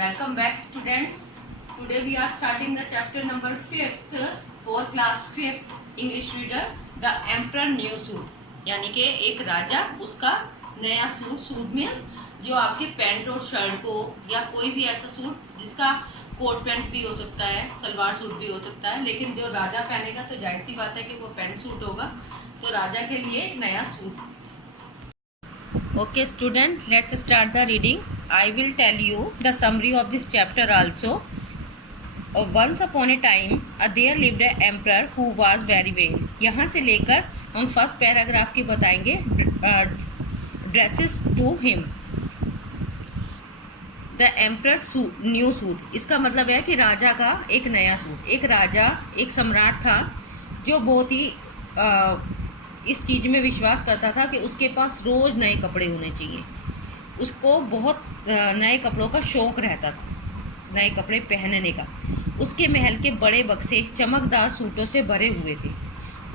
Welcome back, students. Today we are starting the chapter number 5th for class 5th English reader, The Emperor New Suit। यानी कि एक राजा उसका नया suit. Suit means जो आपके pant और शर्ट को या कोई भी ऐसा सूट जिसका कोट पैंट भी हो सकता है, सलवार सूट भी हो सकता है, लेकिन जो राजा पहनेगा तो जाहिर सी बात है कि वो पैंट सूट होगा। तो राजा के लिए नया suit. Okay student, let's start the reading. I will tell you the summary of this chapter also. Once upon a time there lived an emperor who was very vain. यहाँ से लेकर हम first paragraph की बताएंगे। Dresses to him the emperor suit, new suit. इसका मतलब है कि राजा का एक नया सूट। एक राजा, एक सम्राट था जो बहुत ही इस चीज़ में विश्वास करता था कि उसके पास रोज़ नए कपड़े होने चाहिए। उसको बहुत नए कपड़ों का शौक़ रहता था, नए कपड़े पहनने का। उसके महल के बड़े बक्से चमकदार सूटों से भरे हुए थे।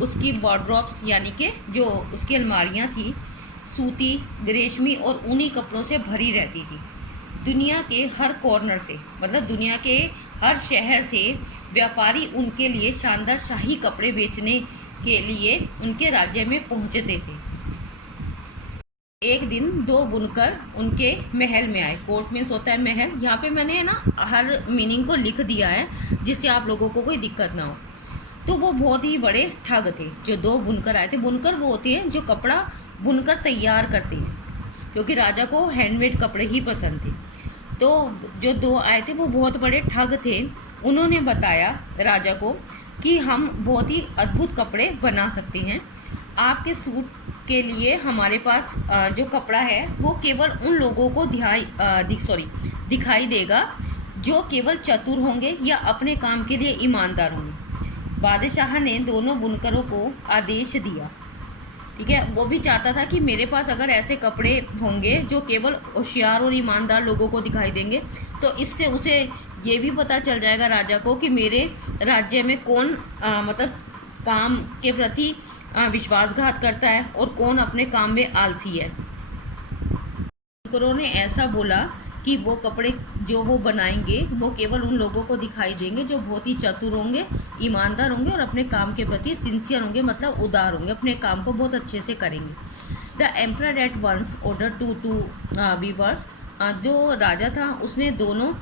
उसकी वार्डरोब्स यानी कि जो उसकी अलमारियाँ थी, सूती, रेशमी और ऊनी कपड़ों से भरी रहती थी। दुनिया के हर कॉर्नर से, मतलब दुनिया के हर शहर से व्यापारी उनके लिए शानदार शाही कपड़े बेचने के लिए उनके राज्य में पहुंचते थे। एक दिन दो बुनकर उनके महल में आए। कोर्ट मीन्स होता है महल। यहाँ पे मैंने ना हर मीनिंग को लिख दिया है जिससे आप लोगों को कोई दिक्कत ना हो। तो वो बहुत ही बड़े ठग थे जो दो बुनकर आए थे। बुनकर वो होते हैं जो कपड़ा बुनकर तैयार करते हैं, क्योंकि राजा को हैंडमेड कपड़े ही पसंद थे। तो जो दो आए थे वो बहुत बड़े ठग थे। उन्होंने बताया राजा को कि हम बहुत ही अद्भुत कपड़े बना सकते हैं। आपके सूट के लिए हमारे पास जो कपड़ा है वो केवल उन लोगों को दिखाई देगा जो केवल चतुर होंगे या अपने काम के लिए ईमानदार होंगे। बादशाह ने दोनों बुनकरों को आदेश दिया, ठीक है। वो भी चाहता था कि मेरे पास अगर ऐसे कपड़े होंगे जो केवल होशियार और ईमानदार लोगों को दिखाई देंगे तो इससे उसे ये भी पता चल जाएगा राजा को कि मेरे राज्य में कौन मतलब काम के प्रति विश्वासघात करता है और कौन अपने काम में आलसी है। बुनकरों ने ऐसा बोला कि वो कपड़े जो वो बनाएंगे वो केवल उन लोगों को दिखाई देंगे जो बहुत ही चतुर होंगे, ईमानदार होंगे और अपने काम के प्रति सिंसियर होंगे, मतलब उदार होंगे, अपने काम को बहुत अच्छे से करेंगे। The emperor at once order to weavers, जो राजा था उसने दोनों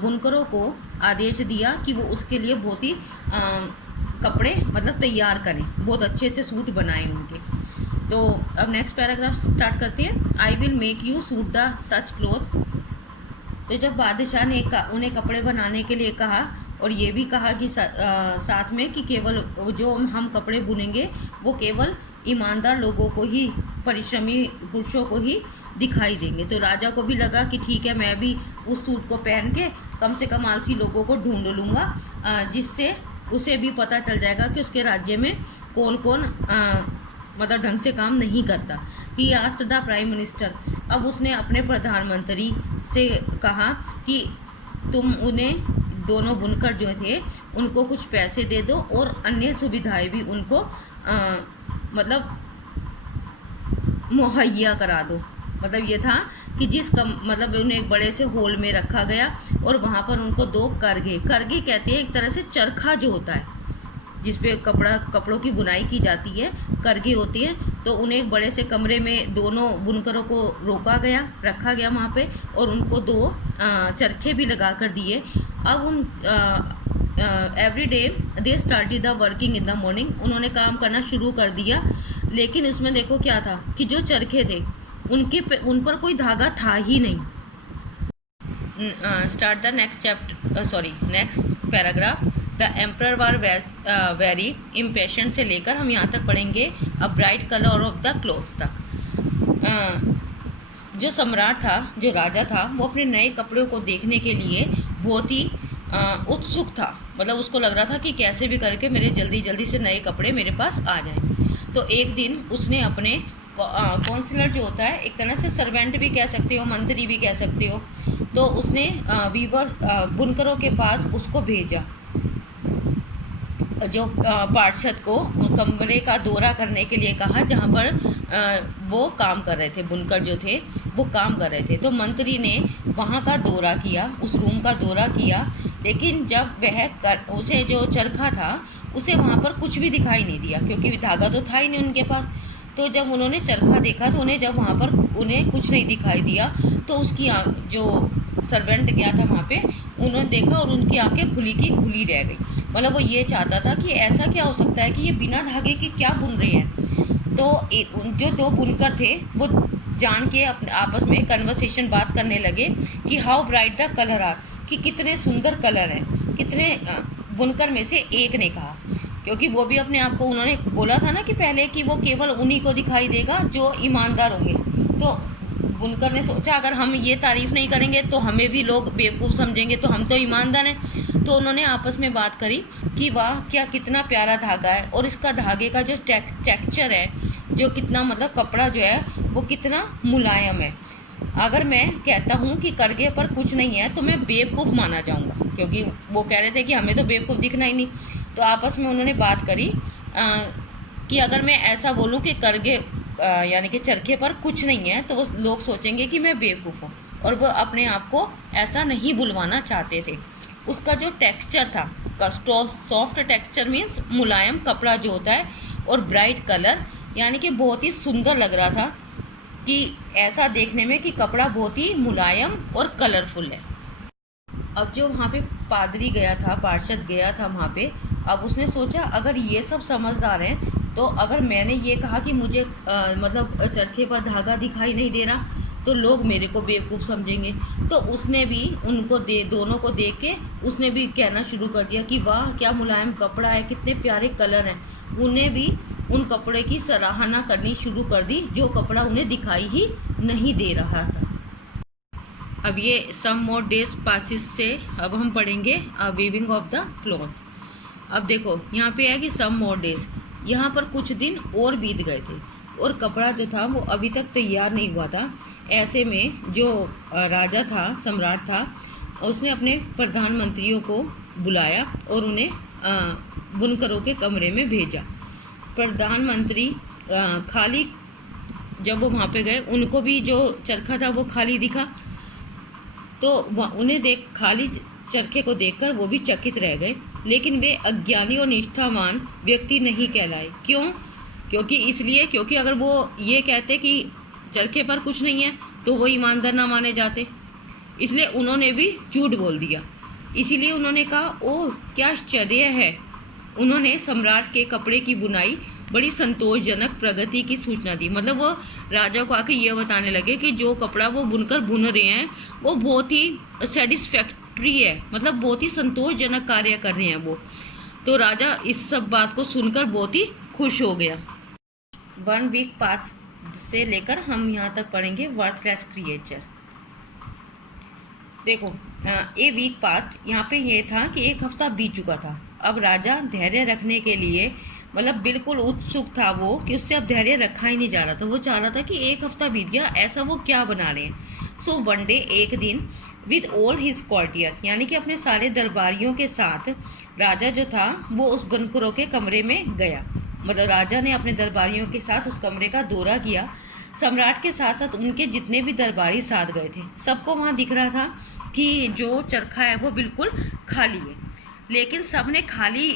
बुनकरों को आदेश दिया कि वो उसके लिए बहुत ही कपड़े मतलब तैयार करें, बहुत अच्छे से सूट बनाएं उनके। तो अब नेक्स्ट पैराग्राफ स्टार्ट करते हैं। I will make you suit the such cloth. तो जब बादशाह ने उन्हें कपड़े बनाने के लिए कहा और ये भी कहा कि साथ में कि केवल जो हम कपड़े बुनेंगे वो केवल ईमानदार लोगों को ही, परिश्रमी पुरुषों को ही दिखाई देंगे। तो राजा को भी लगा कि ठीक है, मैं भी उस सूट को पहन के कम से कम आलसी लोगों को ढूंढ लूँगा, जिससे उसे भी पता चल जाएगा कि उसके राज्य में कौन कौन मतलब ढंग से काम नहीं करता। He asked the prime minister. अब उसने अपने प्रधानमंत्री से कहा कि तुम उन्हें, दोनों बुनकर जो थे उनको कुछ पैसे दे दो और अन्य सुविधाएं भी उनको मतलब मुहैया करा दो। मतलब ये था कि मतलब उन्हें एक बड़े से हॉल में रखा गया और वहाँ पर उनको दो करघे कहते हैं, एक तरह से चरखा जो होता है जिस पे कपड़ों की बुनाई की जाती है, करघे होती हैं। तो उन्हें एक बड़े से कमरे में दोनों बुनकरों को रखा गया वहाँ पे और उनको दो चरखे भी लगा कर दिए। अब उन every day they started the working in the morning. उन्होंने काम करना शुरू कर दिया, लेकिन उसमें देखो क्या था कि जो चरखे थे उन पर कोई धागा था ही नहीं। Start the next paragraph. The emperor were very impatient से लेकर हम यहाँ तक पढ़ेंगे a bright colour of the clothes तक। जो सम्राट था, जो राजा था, वो अपने नए कपड़ों को देखने के लिए बहुत ही उत्सुक था। मतलब उसको लग रहा था कि कैसे भी करके मेरे जल्दी से नए कपड़े मेरे पास आ जाएं। तो एक दिन उसने अपने काउंसलर जो होता है, एक तरह से सर्वेंट भी कह सकते हो, मंत्री भी कह सकते हो, तो उसने बुनकरों के पास उसको भेजा, जो पार्षद को कमरे का दौरा करने के लिए कहा जहाँ पर वो काम कर रहे थे, बुनकर जो थे वो काम कर रहे थे। तो मंत्री ने वहाँ का दौरा किया, उस रूम का दौरा किया, लेकिन जब उसे जो चरखा था उसे वहाँ पर कुछ भी दिखाई नहीं दिया, क्योंकि धागा तो था ही नहीं उनके पास। तो जब उन्होंने चरखा देखा तो उन्हें जब वहाँ पर उन्हें कुछ नहीं दिखाई दिया, तो उसकी जो सर्वेंट गया था वहाँ पे, उन्होंने देखा और उनकी आंखें खुली की खुली रह गई। मतलब वो ये चाहता था कि ऐसा क्या हो सकता है कि ये बिना धागे के क्या बुन रहे हैं। तो जो दो बुनकर थे वो जान के अपने आपस में कन्वर्सेशन बात करने लगे कि how bright the colour are, कि कितने सुंदर कलर हैं, कितने। बुनकर में से एक ने कहा, क्योंकि वो भी अपने आप को, उन्होंने बोला था ना कि पहले कि वो केवल उन्हीं को दिखाई देगा जो ईमानदार होंगे। तो बुनकर ने सोचा अगर हम ये तारीफ़ नहीं करेंगे तो हमें भी लोग बेवकूफ़ समझेंगे, तो हम तो ईमानदार हैं। तो उन्होंने आपस में बात करी कि वाह क्या कितना प्यारा धागा है, और इसका धागे का जो टेक्सचर है, जो कितना मतलब कपड़ा जो है वो कितना मुलायम है। अगर मैं कहता हूँ कि करगे पर कुछ नहीं है तो मैं बेवकूफ़ माना जाऊँगा, क्योंकि वो कह रहे थे कि हमें तो बेवकूफ़ दिखना ही नहीं। तो आपस में उन्होंने बात करी कि अगर मैं ऐसा बोलूँ कि करगे यानी कि चरखे पर कुछ नहीं है तो वो लोग सोचेंगे कि मैं बेवकूफ़ हूँ, और वो अपने आप को ऐसा नहीं बुलवाना चाहते थे। उसका जो टेक्सचर था, सॉफ्ट टेक्सचर मीन्स मुलायम कपड़ा जो होता है, और ब्राइट कलर यानी कि बहुत ही सुंदर लग रहा था, कि ऐसा देखने में कि कपड़ा बहुत ही मुलायम और कलरफुल है। अब जो वहाँ पे पादरी गया था, पार्षद गया था वहाँ पे, अब उसने सोचा अगर ये सब समझदार हैं तो अगर मैंने ये कहा कि मुझे मतलब चरखे पर धागा दिखाई नहीं दे रहा तो लोग मेरे को बेवकूफ़ समझेंगे। तो उसने भी उनको दोनों को देख के उसने भी कहना शुरू कर दिया कि वाह क्या मुलायम कपड़ा है, कितने प्यारे कलर हैं। उन्हें भी उन कपड़े की सराहना करनी शुरू कर दी जो कपड़ा उन्हें दिखाई ही नहीं दे रहा था। अब ये सम मोर डेज पासिस से अब हम पढ़ेंगे वीविंग ऑफ द क्लॉथ्स। अब देखो यहाँ पे है कि सम मोर डेज, यहाँ पर कुछ दिन और बीत गए थे और कपड़ा जो था वो अभी तक तैयार नहीं हुआ था। ऐसे में जो राजा था, सम्राट था, उसने अपने प्रधानमंत्रियों को बुलाया और उन्हें बुनकरों के कमरे में भेजा। प्रधानमंत्री खाली, जब वो वहाँ पे गए उनको भी जो चरखा था वो खाली दिखा, तो उन्हें खाली चरखे को देखकर वो भी चकित रह गए। लेकिन वे अज्ञानी और निष्ठावान व्यक्ति नहीं कहलाए। क्यों? क्योंकि अगर वो ये कहते कि चरखे पर कुछ नहीं है तो वो ईमानदार ना माने जाते, इसलिए उन्होंने भी झूठ बोल दिया। इसीलिए उन्होंने कहा ओह क्या आश्चर्य है। उन्होंने सम्राट के कपड़े की बुनाई बड़ी संतोषजनक प्रगति की सूचना दी। मतलब वो राजा को आके ये बताने लगे कि जो कपड़ा वो बुनकर बुन रहे हैं वो बहुत ही सेटिस्फैक्ट्री है, मतलब बहुत ही संतोषजनक कार्य कर रहे हैं वो। तो राजा इस सब बात को सुनकर बहुत ही खुश हो गया। 1 वीक पास से लेकर हम यहाँ तक पढ़ेंगे वर्थलेस क्रिएचर। देखो ए वीक पास्ट, यहाँ पे ये था कि 1 हफ्ता बीत चुका था। अब राजा धैर्य रखने के लिए मतलब बिल्कुल उत्सुक था वो कि उससे अब धैर्य रखा ही नहीं जा रहा था। वो चाह रहा था कि 1 हफ्ता बीत गया, ऐसा वो क्या बना रहे हैं। सो वन डे, एक दिन, विद ऑल हिज कॉर्टियर यानी कि अपने सारे दरबारियों के साथ राजा जो था वो उस बुनकरों के कमरे में गया। मतलब राजा ने अपने दरबारियों के साथ उस कमरे का दौरा किया। सम्राट के साथ साथ उनके जितने भी दरबारी साथ गए थे, सबको वहाँ दिख रहा था कि जो चरखा है वो बिल्कुल खाली है। लेकिन सब ने खाली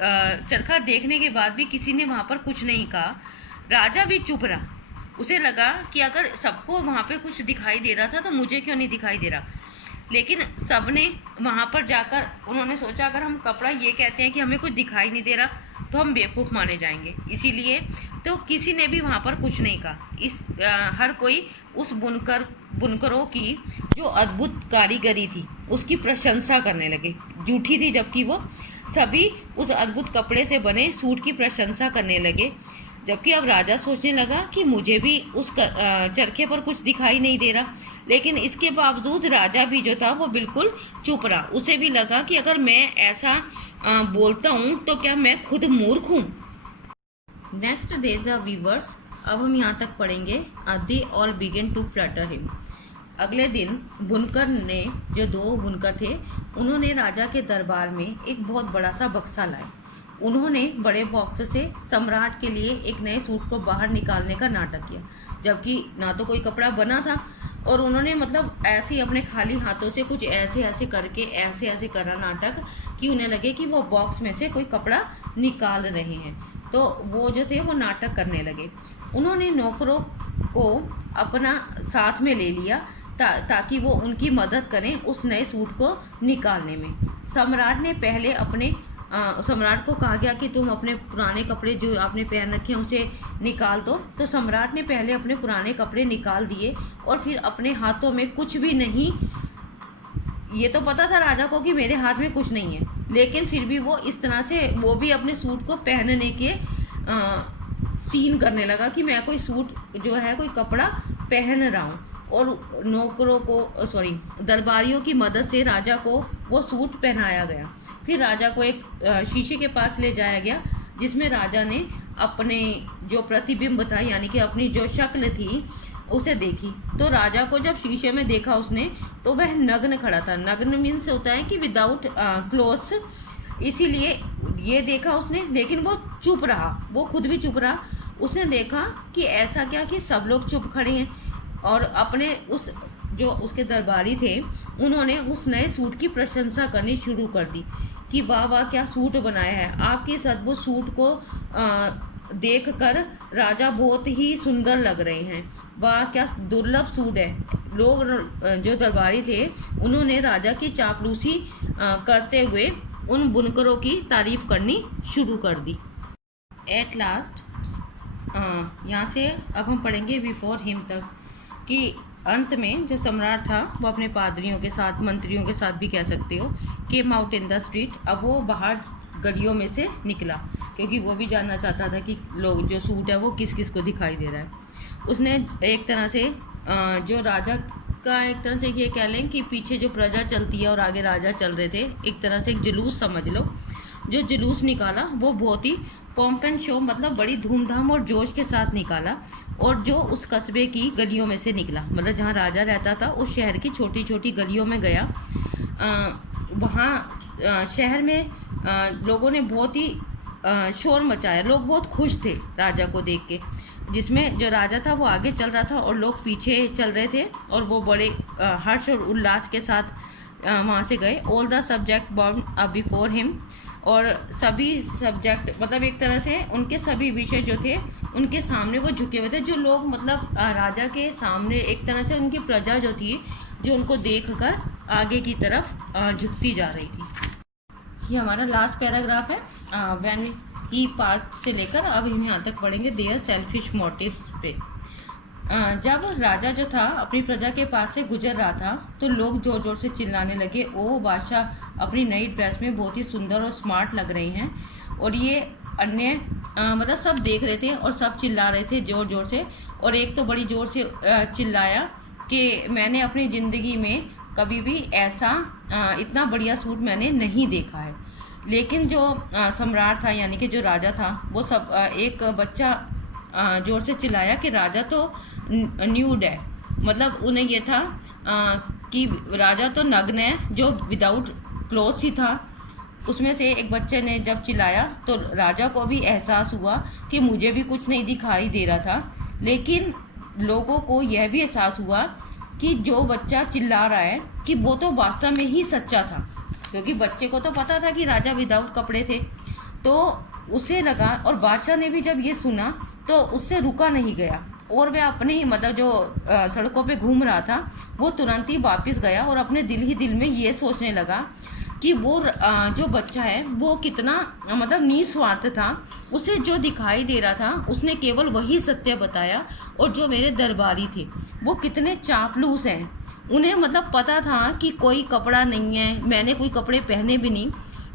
चरखा देखने के बाद भी किसी ने वहाँ पर कुछ नहीं कहा। राजा भी चुप रहा। उसे लगा कि अगर सबको वहाँ पे कुछ दिखाई दे रहा था तो मुझे क्यों नहीं दिखाई दे रहा। लेकिन सब ने वहाँ पर जाकर उन्होंने सोचा अगर हम कपड़ा ये कहते हैं कि हमें कुछ दिखाई नहीं दे रहा तो हम बेवकूफ़ माने जाएंगे। इसीलिए तो किसी ने भी वहाँ पर कुछ नहीं कहा। हर कोई उस बुनकरों की जो अद्भुत कारीगरी थी उसकी प्रशंसा करने लगे। झूठी थी जबकि वो सभी उस अद्भुत कपड़े से बने सूट की प्रशंसा करने लगे। जबकि अब राजा सोचने लगा कि मुझे भी उस चरखे पर कुछ दिखाई नहीं दे रहा। लेकिन इसके बावजूद राजा भी जो था वो बिल्कुल चुप रहा। उसे भी लगा कि अगर मैं ऐसा बोलता हूँ तो क्या मैं खुद मूर्ख हूँ। नेक्स्ट डे द वीवर्स, अब हम यहाँ तक पढ़ेंगे they all begin to flatter him. अगले दिन बुनकर ने, जो 2 बुनकर थे, उन्होंने राजा के दरबार में एक बहुत बड़ा सा बक्सा लाए उन्होंने बड़े बॉक्स से सम्राट के लिए एक नए सूट को बाहर निकालने का नाटक किया, जबकि ना तो कोई कपड़ा बना था, और उन्होंने मतलब ऐसे ही अपने खाली हाथों से कुछ ऐसे ऐसे करके ऐसे ऐसे करा नाटक कि उन्हें लगे कि वो बॉक्स में से कोई कपड़ा निकाल रहे हैं। तो वो जो थे वो नाटक करने लगे। उन्होंने नौकरों को अपना साथ में ले लिया ताकि वो उनकी मदद करें उस नए सूट को निकालने में। सम्राट ने पहले अपने सम्राट को कहा गया कि तुम अपने पुराने कपड़े जो आपने पहन रखे हैं उसे निकाल दो। तो सम्राट ने पहले अपने पुराने कपड़े निकाल दिए और फिर अपने हाथों में कुछ भी नहीं, ये तो पता था राजा को कि मेरे हाथ में कुछ नहीं है, लेकिन फिर भी वो इस तरह से वो भी अपने सूट को पहनने के सीन करने लगा कि मैं कोई सूट जो है कोई कपड़ा पहन रहा हूँ। और नौकरों को दरबारियों की मदद से राजा को वो सूट पहनाया गया। फिर राजा को एक शीशे के पास ले जाया गया जिसमें राजा ने अपने जो प्रतिबिंब था यानी कि अपनी जो शक्ल थी उसे देखी। तो राजा को जब शीशे में देखा उसने तो वह नग्न खड़ा था। नग्न मीन्स होता है कि विदाउट क्लोथ्स, इसीलिए ये देखा उसने, लेकिन वो चुप रहा, वो खुद भी चुप रहा। उसने देखा कि ऐसा क्या कि सब लोग चुप खड़े हैं, और अपने उस जो उसके दरबारी थे उन्होंने उस नए सूट की प्रशंसा करनी शुरू कर दी कि वाह वाह क्या सूट बनाया है, आपके इस अद्भुत सूट को देखकर राजा बहुत ही सुंदर लग रहे हैं, वाह क्या दुर्लभ सूट है। लोग जो दरबारी थे उन्होंने राजा की चापलूसी करते हुए उन बुनकरों की तारीफ करनी शुरू कर दी। एट लास्ट यहाँ से अब हम पढ़ेंगे बिफोर हिम तक, कि अंत में जो सम्राट था वो अपने पादरियों के साथ, मंत्रियों के साथ भी कह सकते हो, came out in the street. अब वो बाहर गलियों में से निकला क्योंकि वो भी जानना चाहता था कि लोग जो सूट है वो किस किस को दिखाई दे रहा है। उसने एक तरह से जो राजा का एक तरह से ये कह लें कि पीछे जो प्रजा चलती है और आगे राजा चल रहे थे, एक तरह से एक जुलूस समझ लो। जो जुलूस निकाला वो बहुत ही पॉम्प एंड शो मतलब बड़ी धूमधाम और जोश के साथ निकाला, और जो उस कस्बे की गलियों में से निकला, मतलब जहाँ राजा रहता था उस शहर की छोटी छोटी गलियों में गया। वहाँ शहर में लोगों ने बहुत ही शोर मचाया, लोग बहुत खुश थे राजा को देख के, जिसमें जो राजा था वो आगे चल रहा था और लोग पीछे चल रहे थे, और वो बड़े हर्ष और उल्लास के साथ वहाँ से गए। All the subject bound before him, और सभी सब्जेक्ट मतलब एक तरह से उनके सभी विषय जो थे उनके सामने वो झुके हुए थे। जो लोग मतलब राजा के सामने एक तरह से उनकी प्रजा जो थी जो उनको देखकर आगे की तरफ झुकती जा रही थी। ये हमारा लास्ट पैराग्राफ है। व्हेन ही पास्ट से लेकर अब हम यहाँ तक पढ़ेंगे देयर सेल्फिश मोटिव्स पे। जब राजा जो था अपनी प्रजा के पास से गुजर रहा था तो लोग जोर जोर से चिल्लाने लगे, ओ बादशाह अपनी नई ड्रेस में बहुत ही सुंदर और स्मार्ट लग रहे हैं। और ये अन्य मतलब सब देख रहे थे और सब चिल्ला रहे थे जोर जोर से। और एक तो बड़ी जोर से चिल्लाया कि मैंने अपनी ज़िंदगी में कभी भी ऐसा इतना बढ़िया सूट मैंने नहीं देखा है। लेकिन जो सम्राट था यानी कि जो राजा था वो सब एक बच्चा जोर से चिल्लाया कि राजा तो न्यूड है, मतलब उन्हें ये था कि राजा तो नग्न है, जो विदाउट क्लोथ्स ही था। उसमें से एक बच्चे ने जब चिल्लाया तो राजा को भी एहसास हुआ कि मुझे भी कुछ नहीं दिखाई दे रहा था। लेकिन लोगों को यह भी एहसास हुआ कि जो बच्चा चिल्ला रहा है कि वो तो वास्तव में ही सच्चा था, क्योंकि बच्चे को तो पता था कि राजा विदाउट कपड़े थे। तो उसे लगा, और बादशाह ने भी जब ये सुना तो उससे रुका नहीं गया, और वह अपने ही मतलब जो सड़कों पे घूम रहा था वो तुरंत ही वापस गया और अपने दिल ही दिल में ये सोचने लगा कि वो जो बच्चा है वो कितना मतलब निस्वार्थ था। उसे जो दिखाई दे रहा था उसने केवल वही सत्य बताया, और जो मेरे दरबारी थे वो कितने चापलूस हैं। उन्हें मतलब पता था कि कोई कपड़ा नहीं है, मैंने कोई कपड़े पहने भी नहीं,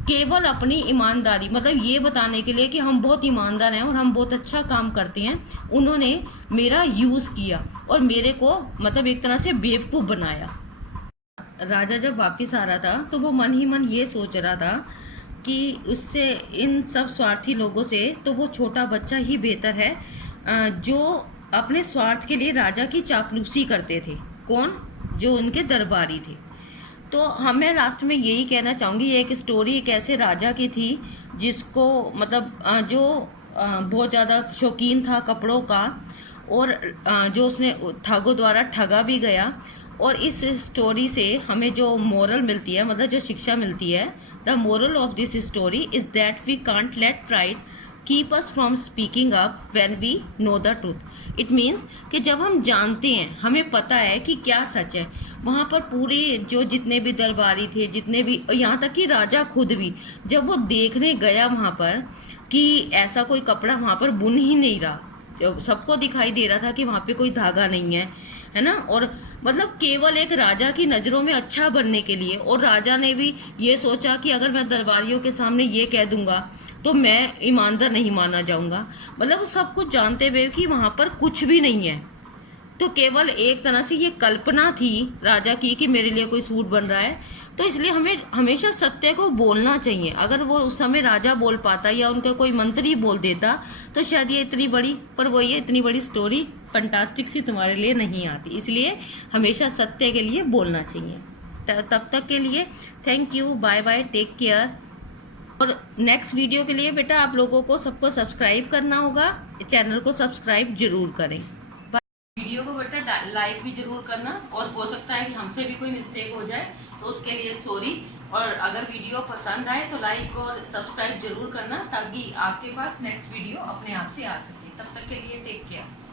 केवल अपनी ईमानदारी मतलब ये बताने के लिए कि हम बहुत ईमानदार हैं और हम बहुत अच्छा काम करते हैं, उन्होंने मेरा यूज़ किया और मेरे को मतलब एक तरह से बेवकूफ़ बनाया। राजा जब वापस आ रहा था तो वो मन ही मन ये सोच रहा था कि उससे इन सब स्वार्थी लोगों से तो वो छोटा बच्चा ही बेहतर है जो अपने स्वार्थ के लिए राजा की चापलूसी करते थे। कौन? जो उनके दरबारी थे। तो मैं लास्ट में यही कहना चाहूँगी, एक स्टोरी एक ऐसे राजा की थी जिसको मतलब जो बहुत ज़्यादा शौकीन था कपड़ों का, और जो उसने ठगों द्वारा ठगा भी गया। और इस स्टोरी से हमें जो मोरल मिलती है, मतलब जो शिक्षा मिलती है, the moral of this story is that we can't let pride keep us from speaking up when we know the truth. It means कि जब हम जानते हैं, हमें पता है कि क्या सच है, वहाँ पर पूरे जो जितने भी दरबारी थे, जितने भी, यहाँ तक कि राजा खुद भी, जब वो देखने गया वहाँ पर कि ऐसा कोई कपड़ा वहाँ पर बुन ही नहीं रहा, जब सबको दिखाई दे रहा था कि वहाँ पे कोई धागा नहीं है ना, और मतलब केवल एक राजा की नज़रों में अच्छा बनने के लिए, और राजा ने भी ये सोचा कि अगर मैं दरबारियों के सामने ये कह दूंगा तो मैं ईमानदार नहीं माना जाऊंगा, मतलब सब कुछ जानते हुए कि वहाँ पर कुछ भी नहीं है। तो केवल एक तरह से ये कल्पना थी राजा की कि मेरे लिए कोई सूट बन रहा है। तो इसलिए हमें हमेशा सत्य को बोलना चाहिए। अगर वो उस समय राजा बोल पाता या उनका कोई मंत्री बोल देता तो शायद ये इतनी बड़ी, पर वो ये इतनी बड़ी स्टोरी फंटास्टिक सी तुम्हारे लिए नहीं आती। इसलिए हमेशा सत्य के लिए बोलना चाहिए। तब तक के लिए thank you, bye bye, take care. और नेक्स्ट वीडियो के लिए बेटा आप लोगों को सबको सब्सक्राइब करना होगा, चैनल को सब्सक्राइब जरूर करें। वीडियो को बेटा लाइक भी जरूर करना, और हो सकता है कि हमसे भी कोई मिस्टेक हो जाए तो उसके लिए सॉरी। और अगर वीडियो पसंद आए तो लाइक और सब्सक्राइब जरूर करना, ताकि आपके पास नेक्स्ट वीडियो अपने आप से आ सके। तब तक के लिए टेक केयर।